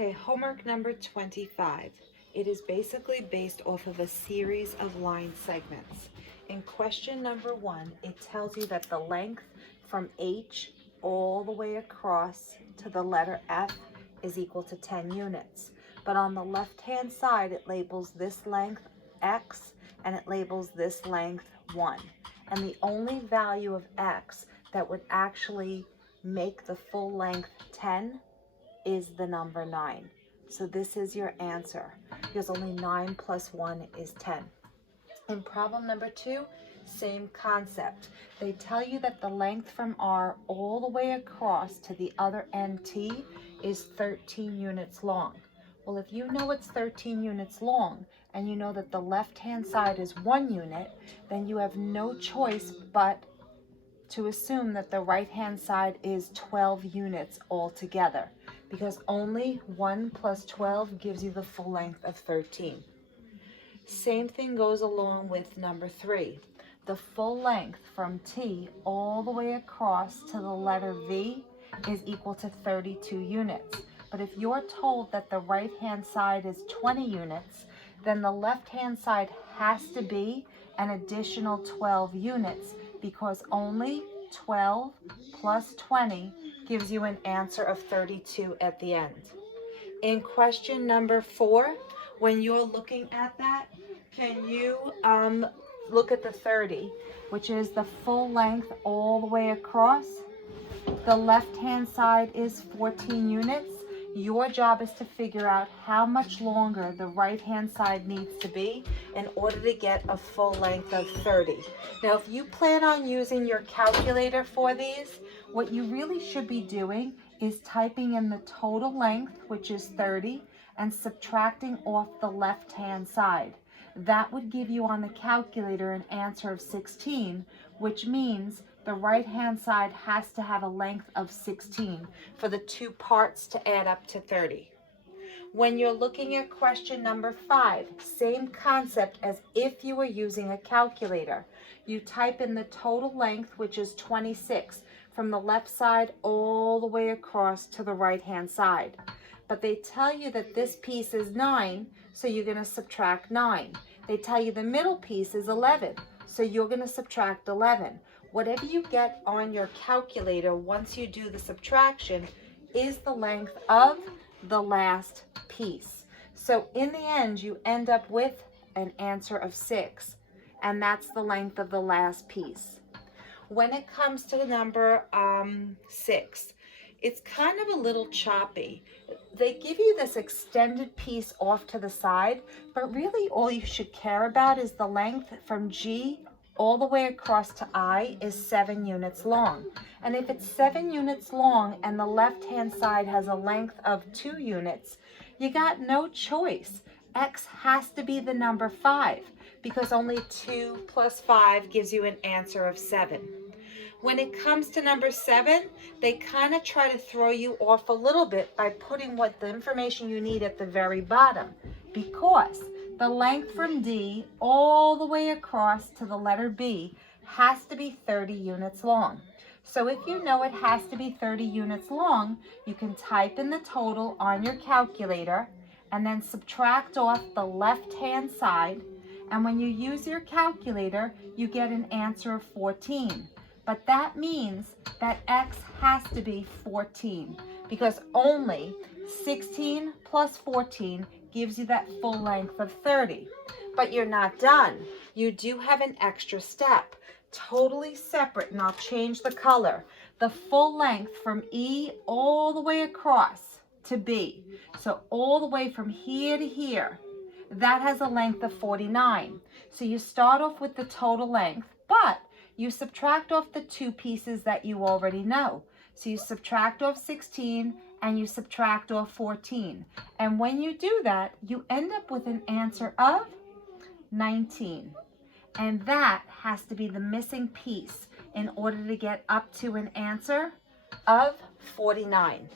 Okay, homework number 25. It is basically based off of a series of line segments. In question number 1, it tells you that the length from H all the way across to the letter F is equal to 10 units. But on the left-hand side, it labels this length X and it labels this length 1. And the only value of X that would actually make the full length 10 is the number 9. So this is your answer, because only 9 plus 1 is 10. In problem number 2, same concept. They tell you that the length from R all the way across to the other end T is 13 units long. Well, if you know it's 13 units long, and you know that the left-hand side is 1 unit, then you have no choice but to assume that the right-hand side is 12 units altogether, because only 1 plus 12 gives you the full length of 13. Same thing goes along with number 3. The full length from T all the way across to the letter V is equal to 32 units. But if you're told that the right-hand side is 20 units, then the left-hand side has to be an additional 12 units, because only 12 plus 20 gives you an answer of 32 at the end. In question number 4, when you're looking at that, can you look at the 30, which is the full length all the way across? The left-hand side is 14 units. Your job is to figure out how much longer the right-hand side needs to be in order to get a full length of 30. Now, if you plan on using your calculator for these, what you really should be doing is typing in the total length, which is 30, and subtracting off the left-hand side. That would give you on the calculator an answer of 16, which means the right-hand side has to have a length of 16 for the two parts to add up to 30. When you're looking at question number 5, same concept as if you were using a calculator. You type in the total length, which is 26, from the left side all the way across to the right-hand side. But they tell you that this piece is 9, so you're going to subtract 9. They tell you the middle piece is 11, so you're going to subtract 11. Whatever you get on your calculator once you do the subtraction is the length of the last piece. So in the end, you end up with an answer of 6, and that's the length of the last piece. When it comes to the number 6, it's kind of a little choppy. They give you this extended piece off to the side, but really all you should care about is the length from G all the way across to I is 7 units long. And if it's 7 units long and the left-hand side has a length of 2 units, you got no choice. X has to be the number 5, because only 2 plus 5 gives you an answer of 7. When it comes to number 7, they kind of try to throw you off a little bit by putting what the information you need at the very bottom, because the length from D all the way across to the letter B has to be 30 units long. So if you know it has to be 30 units long, you can type in the total on your calculator and then subtract off the left-hand side. And when you use your calculator, you get an answer of 14. But that means that X has to be 14, because only 16 plus 14 gives you that full length of 30. But you're not done. You do have an extra step, totally separate, and I'll change the color. The full length from E all the way across to B, so all the way from here to here, that has a length of 49. So you start off with the total length, but you subtract off the 2 pieces that you already know. So you subtract off 16 and you subtract off 14. And when you do that, you end up with an answer of 19. And that has to be the missing piece in order to get up to an answer of 49.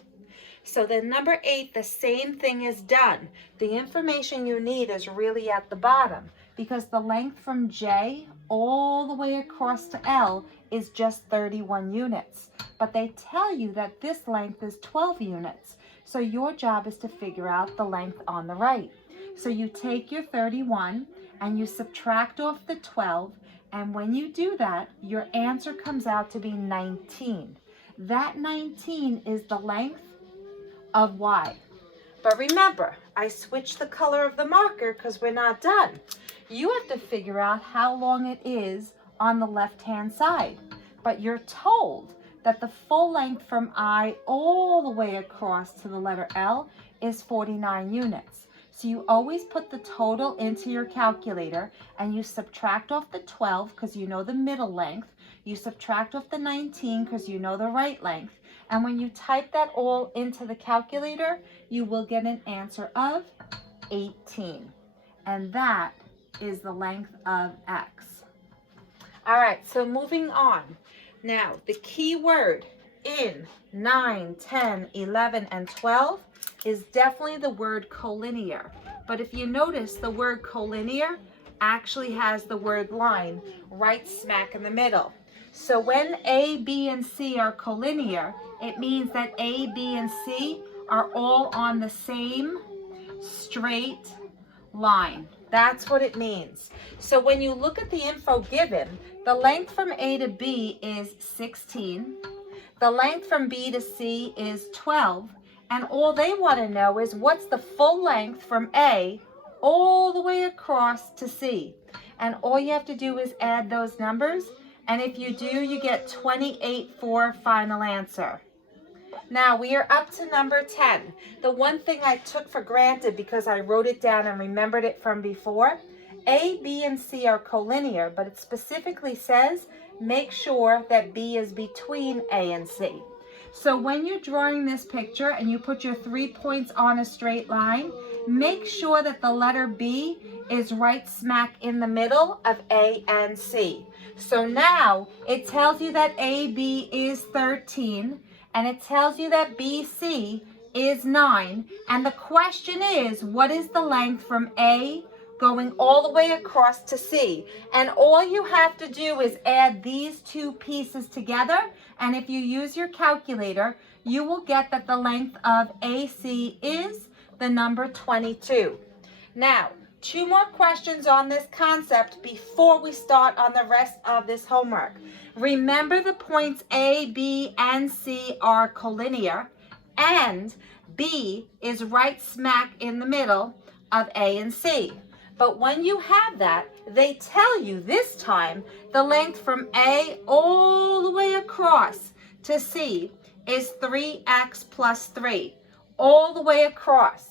So then number 8, the same thing is done. The information you need is really at the bottom, because the length from J all the way across to L is just 31 units. But they tell you that this length is 12 units. So your job is to figure out the length on the right. So you take your 31 and you subtract off the 12, and when you do that, your answer comes out to be 19. That 19 is the length of Y. But remember, I switched the color of the marker because we're not done. You have to figure out how long it is on the left-hand side. But you're told that the full length from I all the way across to the letter L is 49 units. So you always put the total into your calculator and you subtract off the 12 because you know the middle length. You subtract off the 19 because you know the right length. And when you type that all into the calculator, you will get an answer of 18. And that is the length of X. All right, so moving on. Now, the key word in 9, 10, 11, and 12 is definitely the word collinear. But if you notice, the word collinear actually has the word line right smack in the middle. So when A, B, and C are collinear, it means that A, B, and C are all on the same straight line. That's what it means. So when you look at the info given, the length from A to B is 16. The length from B to C is 12. And all they want to know is what's the full length from A all the way across to C. And all you have to do is add those numbers. And if you do, you get 28 for final answer. Now we are up to number 10. The one thing I took for granted because I wrote it down and remembered it from before, A, B, and C are collinear, but it specifically says make sure that B is between A and C. So when you're drawing this picture and you put your 3 points on a straight line, make sure that the letter B is right smack in the middle of A and C. So now it tells you that AB is 13 and it tells you that BC is 9. And the question is, what is the length from A going all the way across to C? And all you have to do is add these two pieces together. And if you use your calculator, you will get that the length of AC is the number 22. Now, 2 more questions on this concept before we start on the rest of this homework. Remember the points A, B, and C are collinear, and B is right smack in the middle of A and C. But when you have that, they tell you this time the length from A all the way across to C is 3x plus 3, all the way across.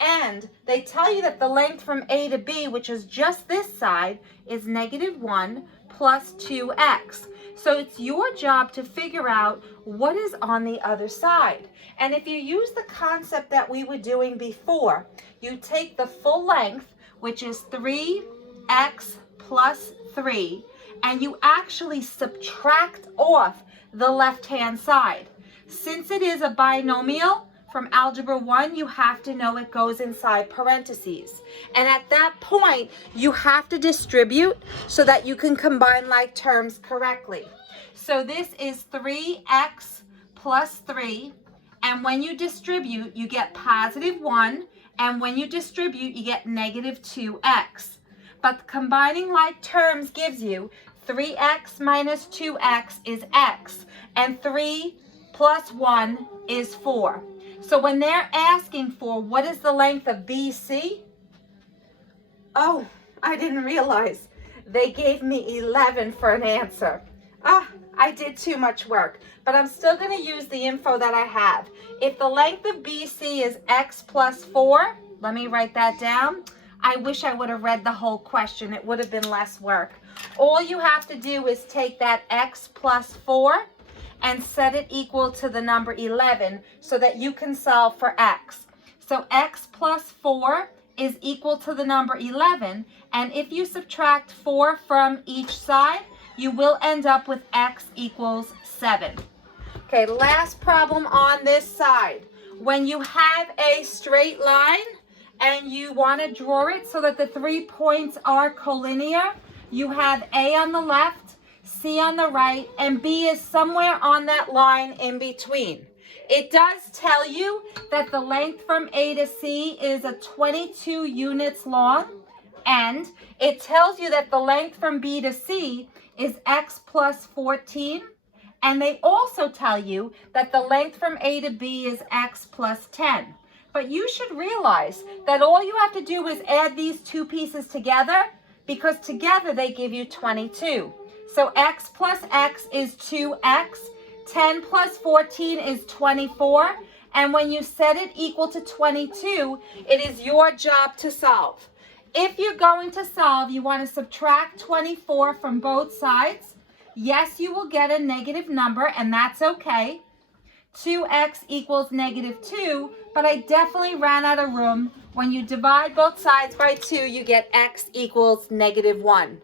And they tell you that the length from A to B, which is just this side, is -1 plus 2x. So it's your job to figure out what is on the other side. And if you use the concept that we were doing before, you take the full length, which is 3x plus 3, and you actually subtract off the left-hand side. Since it is a binomial, from Algebra 1, you have to know it goes inside parentheses. And at that point, you have to distribute so that you can combine like terms correctly. So this is 3x plus 3. And when you distribute, you get +1. And when you distribute, you get -2x. But combining like terms gives you 3x minus 2x is x. And 3 plus 1 is 4. So when they're asking for what is the length of BC, oh, I didn't realize they gave me 11 for an answer. I did too much work, but I'm still going to use the info that I have. If the length of BC is x plus 4, let me write that down. I wish I would have read the whole question. It would have been less work. All you have to do is take that x plus 4 and set it equal to the number 11 so that you can solve for x. So x plus 4 is equal to the number 11, and if you subtract 4 from each side, you will end up with x equals 7. Okay, last problem on this side. When you have a straight line and you want to draw it so that the 3 points are collinear, you have A on the left, C on the right, and B is somewhere on that line in between. It does tell you that the length from A to C is a 22 units long, and it tells you that the length from B to C is x plus 14, and they also tell you that the length from A to B is x plus 10. But you should realize that all you have to do is add these two pieces together, because together they give you 22. So x plus x is 2x, 10 plus 14 is 24, and when you set it equal to 22, it is your job to solve. If you're going to solve, you want to subtract 24 from both sides. Yes, you will get a negative number, and that's okay. 2x equals -2, but I definitely ran out of room. When you divide both sides by 2, you get x equals -1.